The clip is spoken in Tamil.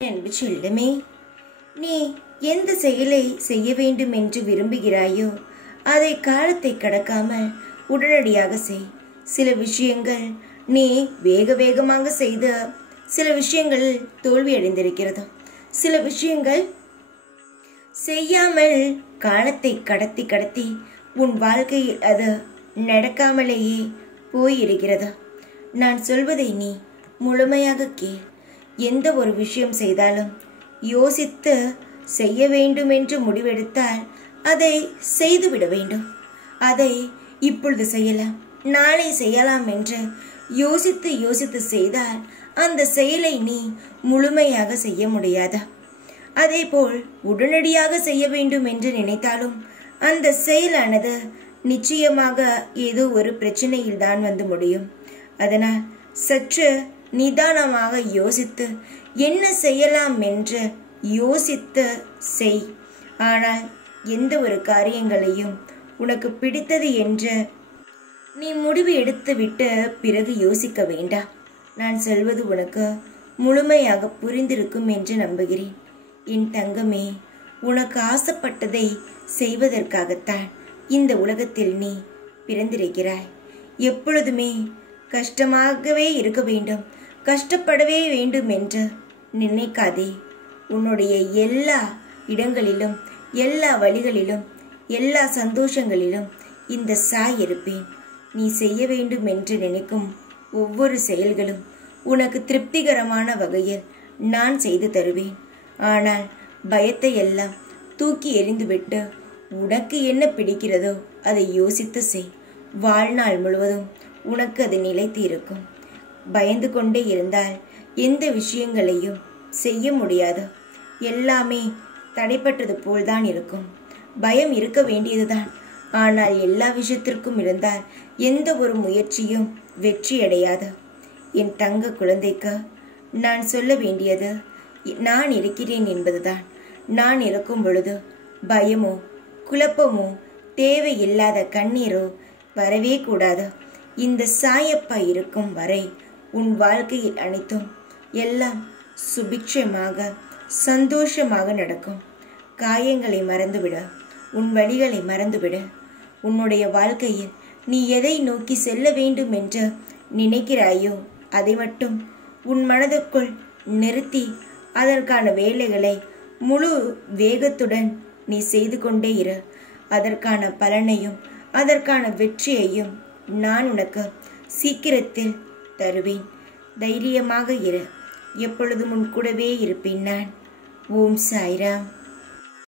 அன்பு செல்லமே, நீ எந்த செயலை செய்ய வேண்டும் என்று விரும்புகிறாயோ அதை காலத்தை கடக்காமல் உடனடியாக செய். சில விஷயங்கள் நீ வேக வேகமாக செய்த சில விஷயங்கள் தோல்வி அடைந்திருக்கிறது. சில விஷயங்கள் செய்யாமல் காலத்தை கடத்தி கடத்தி உன் வாழ்க்கையில் அது நடக்காமலேயே போயிருக்கிறது. நான் சொல்வதை நீ முழுமையாக கேள். எந்த ஒரு விஷயம் செய்தாலும் யோசித்து செய்ய வேண்டும் என்று முடிவெடுத்தால் அதை செய்துவிட வேண்டும். அதை இப்பொழுது செய்யலாம், நாளை செய்யலாம் என்று யோசித்து யோசித்து செய்தால் அந்த செயலை நீ முழுமையாக செய்ய முடியாது. அதேபோல் உடனடியாக செய்ய வேண்டும் என்று நினைத்தாலும் அந்த செயலானது நிச்சயமாக ஏதோ ஒரு பிரச்சனையில் தான் வந்து முடியும். அதனால் சற்று நிதானமாக யோசித்து என்ன செய்யலாம் என்று யோசித்து செய். ஆனால் எந்த ஒரு காரியங்களையும் உனக்கு பிடித்தது என்று நீ முடிவு எடுத்து விட்டு பிறகு யோசிக்க வேண்டாம். நான் சொல்வது உனக்கு முழுமையாக புரிந்திருக்கும் என்று நம்புகிறேன். என் தங்கமே, உனக்கு ஆசைப்பட்டதை செய்வதற்காகத்தான் இந்த உலகத்தில் நீ பிறந்திருக்கிறாய். எப்பொழுதுமே கஷ்டமாகவே இருக்க வேண்டும், கஷ்டப்படவே வேண்டும் என்று நினைக்காதே. உன்னுடைய எல்லா இடங்களிலும், எல்லா வழிகளிலும், எல்லா சந்தோஷங்களிலும் இந்த சாய் இருப்பேன். நீ செய்ய வேண்டும் என்று நினைக்கும் ஒவ்வொரு செயல்களும் உனக்கு திருப்திகரமான வகையில் நான் செய்து தருவேன். ஆனால் பயத்தை எல்லாம் தூக்கி எறிந்துவிட்டு உனக்கு என்ன பிடிக்கிறதோ அதை யோசித்து செய். வாழ்நாள் முழுவதும் உனக்கு அது நிலைத்து இருக்கும். பயந்து கொண்டே இருந்தால் எந்த விஷயங்களையும் செய்ய முடியாது. எல்லாமே தடைப்பட்டது போல்தான் இருக்கும். பயம் இருக்க வேண்டியதுதான். ஆனால் எல்லா விஷயத்திற்கும் இருந்தால் எந்த ஒரு முயற்சியும் வெற்றியடையாது. என் தங்க குழந்தைக்கு நான் சொல்ல வேண்டியது நான் இருக்கிறேன் என்பதுதான். நான் இருக்கும் பொழுது பயமோ குழப்பமோ தேவையில்லாத கண்ணீரோ வரவே கூடாது. இந்த சாயப்பா இருக்கும் வரை உன் வாழ்க்கையில் அனைத்தும் எல்லாம் சுபிட்சமாக சந்தோஷமாக நடக்கும். காயங்களை மறந்துவிட, உன் வழிகளை மறந்துவிட. உன்னுடைய வாழ்க்கையில் நீ எதை நோக்கி செல்ல வேண்டும் என்று நினைக்கிறாயோ அதை மட்டும் உன் மனதுக்குள் நிறுத்தி அதற்கான வேலைகளை முழு வேகத்துடன் நீ செய்து கொண்டே இரு. அதற்கான பலனையும் அதற்கான வெற்றியையும் நான் உனக்கு சீக்கிரத்தில் தருவேன். தைரியமாக இரு. எப்பொழுதும் உன் கூடவே இருப்பேன் நான். ஓம் சாய்ராம்.